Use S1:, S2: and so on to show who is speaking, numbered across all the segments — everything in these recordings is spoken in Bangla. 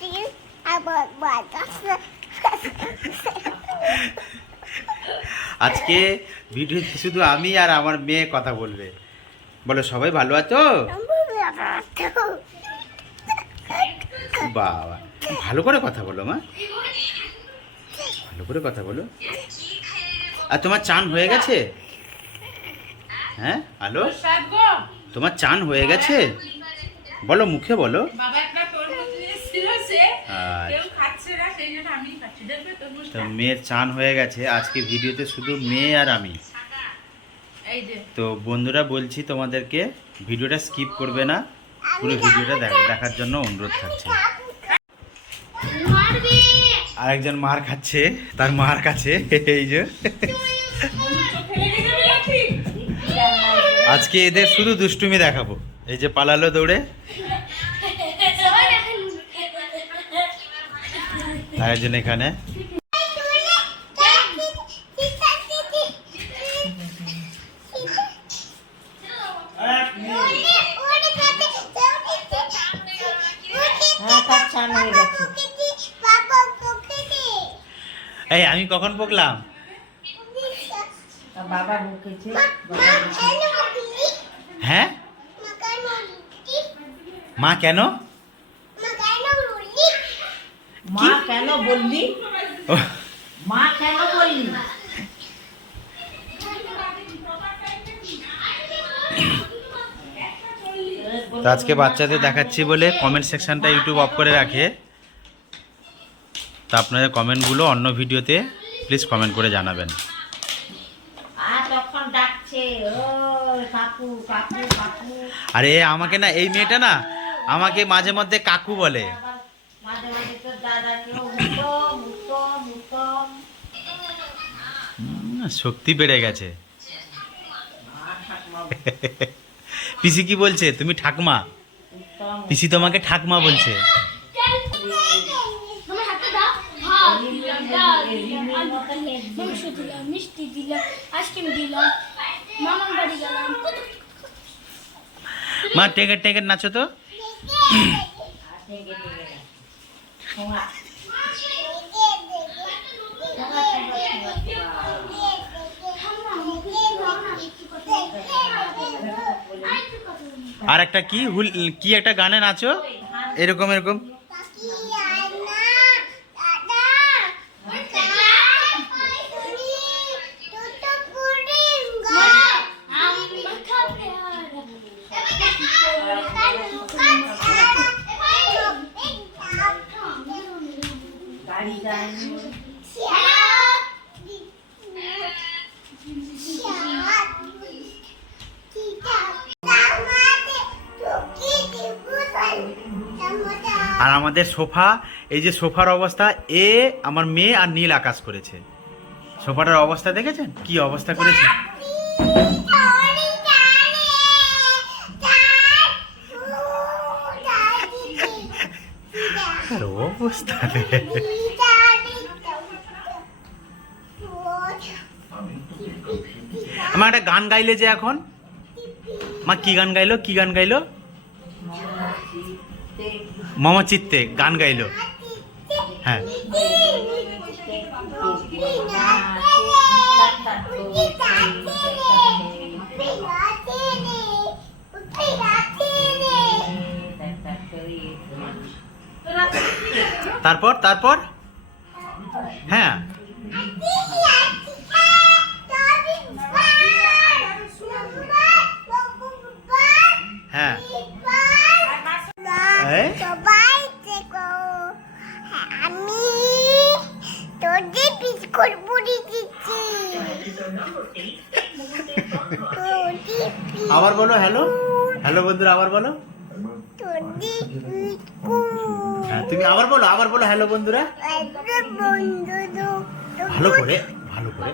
S1: তিন আবার বাতাস
S2: আজকে ভিডিওতে শুধু আমি আর আমার মেয়ে কথা বলবে। বলো সবাই ভালো আছো? বাবা ভালো করে কথা বলো মা। ভালো করে কথা বলো। আর তোমার চান হয়ে গেছে? হ্যাঁ হ্যালো তোমার চান হয়ে গেছে? বলো মুখে বলো। তো মেয়ের চান হয়ে গেছে আজকে ভিডিওতে শুধু মেয়ে আর আমি। তো বন্ধুরা বলছি তোমাদেরকে ভিডিওটা স্কিপ করবে না পুরো ভিডিওটা দেখা- দেখার জন্য অনুরোধ থাকছে।
S1: মারবি।
S2: আরেকজন মার খাচ্ছে তার মার কাছে এই যে। আজকে এদের শুধু দুষ্টুমি দেখাবো। এই যে পালালো দৌড়ে। আর একজন এখানে। এই আমি কখন পকলাম? হ্যাঁ? মা কেন?
S3: মা কেন বললি? মা কেন বললি?
S2: আজকে বাচ্চাদের দেখাচ্ছি বলে কমেন্ট সেকশনটা ইউটিউব অফ করে রাখে। তা আপনাদের কমেন্টগুলো অন্য ভিডিওতে প্লিজ কমেন্ট করে জানাবেন।
S3: আর
S2: আমাকে না এই মেয়েটা না আমাকে মাঝে মধ্যে কাকু বলে।
S3: মাঝে মাঝে তো দাদাকেও মুতম মুতম মুতম
S2: শক্তি বেড়ে গেছে। পিসি কি বলছে? তুমি ঠাকমা? পিসি তোমাকে ঠাকমা বলছে।
S1: গেলাম।
S2: মা টেকেট টেকেট নাচো তো।
S3: ঠোঙা
S2: আর একটা কি? হুল কি একটা গানে নাচো? এরকম এরকম। আর আমাদের সোফা এই যে সোফার অবস্থা এ আমার মেয়ে আর নীল আকাশ করেছে। সোফাটার অবস্থা দেখেছেন? কি অবস্থা করেছে? অবস্থা। আমার একটা গান গাইলে যে এখন? মা কি গান গাইলো? কি গান গাইলো? মামা চিত্তে গান গাইল। হ্যাঁ। তারপর তারপর? হ্যাঁ। বলো হ্যালো হ্যালো বন্ধুরা আবার বলো হ্যাঁ তুমি আবার বলো আবার বলো হ্যালো বন্ধুরা ভালো করে ভালো করে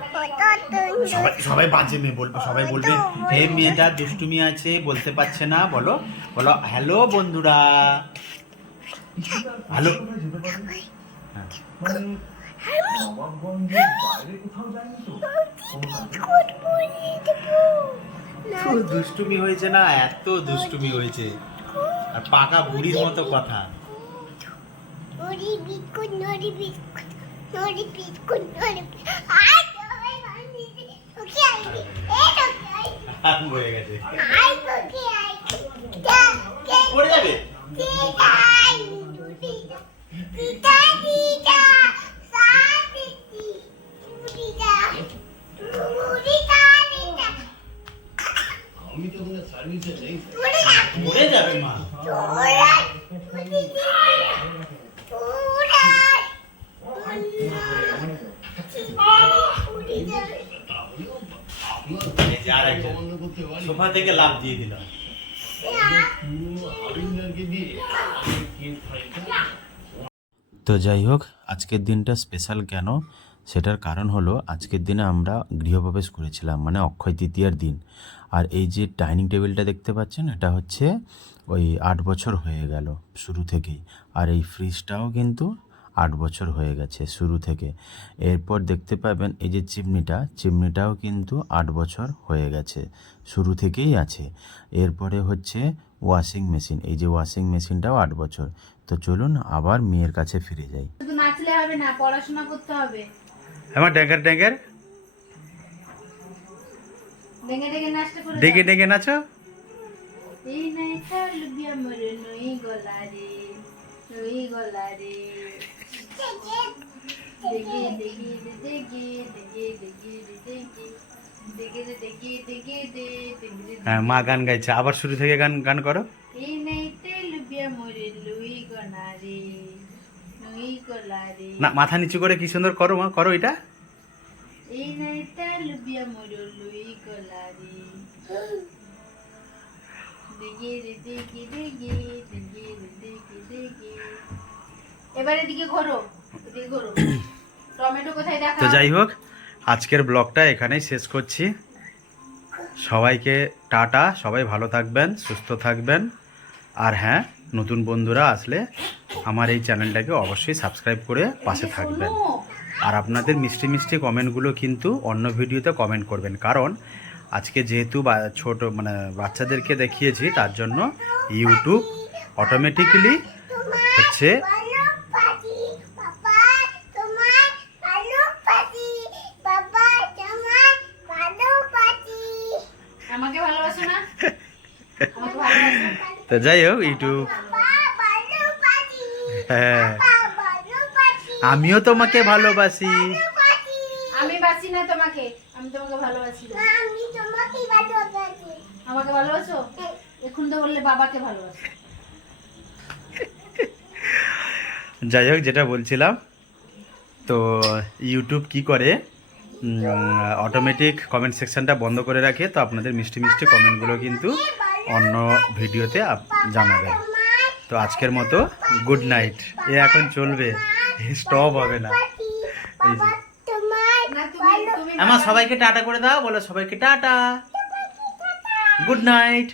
S2: সবাই সবাই বাজে মেয়ে বলবে সবাই বলবে হে মেয়েটা দুষ্টুমি আছে বলতে পারছে না বলো বলো হ্যালো বন্ধুরা হ্যালো হ্যাঁ। খুব দুষ্টুমি হয়েছে না এত দুষ্টুমি হয়েছে। আর পাকা বুড়ির মতো কথা। নড়ি বিস্কুট
S4: সোফা থেকে লাভ দিয়ে
S5: খাইতাম
S4: তো যাই হোক, আজকের দিনটা স্পেশাল কেন? সেটার কারণ হলো, আজকের দিনে আমরা গৃহপ্রবেশ করেছিলাম মানে অক্ষয় তৃতীয়ার দিন। আর এই যে ডাইনিং টেবিলটা দেখতে পাচ্ছেন, এটা হচ্ছে ওই আট বছর হয়ে গেল শুরু থেকেই। আর এই ফ্রিজটাও কিন্তু আট বছর হয়ে গেছে শুরু থেকে। এরপর দেখতে পাবেন এই যে চিমনিটা চিমনিটাও কিন্তু আট বছর হয়ে গেছে শুরু থেকেই আছে। এরপরে হচ্ছে ওয়াশিং মেশিন এই যে ওয়াশিং মেশিনটাও আট বছর। তো চলুন আবার মেয়ের কাছে ফিরে যাই।
S6: নাচলে হবে না পড়াশোনা করতে হবে।
S4: আমার ড্যাঙ্গার ড্যাঙ্গার ডেকে ডেকে নাচো।
S6: এই নাই মরে নই গলা রে নই গলা রে।
S4: হ্যাঁ মা গান গাইছে। আবার শুরু থেকে গান গান করো। না মাথা নিচু করে কি সুন্দর করো মা করো এটা।
S6: দেখি দেখি দেখি দেখি দেখি দেখি এবার এদিকে ঘোরো এদিকে ঘোরো। টমেটো কোথায় দেখা
S4: তো যাই হোক আজকের ব্লগটা এখানেই শেষ করছি। সবাইকে টাটা সবাই ভালো থাকবেন সুস্থ থাকবেন। আর হ্যাঁ নতুন বন্ধুরা আসলে আমার এই চ্যানেলটাকে অবশ্যই সাবস্ক্রাইব করে পাশে থাকবেন। আর আপনাদের মিষ্টি মিষ্টি কমেন্টগুলো কিন্তু অন্য ভিডিওতে কমেন্ট করবেন। কারণ আজকে যেহেতু ছোট মানে বাচ্চাদেরকে দেখিয়েছি তার জন্য ইউটিউব অটোমেটিক্যালি হচ্ছে
S2: ভালো পাটি বাবা তোমার ভালো পাটি বাবা তোমার ভালো পাটি
S6: আমাকে ভালোবাসো না?
S4: তো যাই হোক ইউটিউব হ্যাঁ। আমিও তোমাকে ভালোবাসি।
S6: আমি বাসি না তোমাকে আমি তোমাকে ভালোবাসি
S2: আমি তোমাকে ভালোবাসি।
S6: আমাকে ভালোবাসো? এখন তো বললে বাবাকে ভালোবাসো।
S4: যাই হোক যেটা বলছিলাম তো ইউটিউব কি করে? অটোমেটিক কমেন্ট সেকশনটা বন্ধ করে রাখে তো আপনাদের মিষ্টি মিষ্টি কমেন্টগুলো কিন্তু অন্য ভিডিওতে জানাবেন তো আজকের মতো গুড নাইট এ এখন চলবে। স্টপ হবে না। এই যে। আমার সবাইকে টাটা করে দাও বলো সবাইকে টাটা। Good night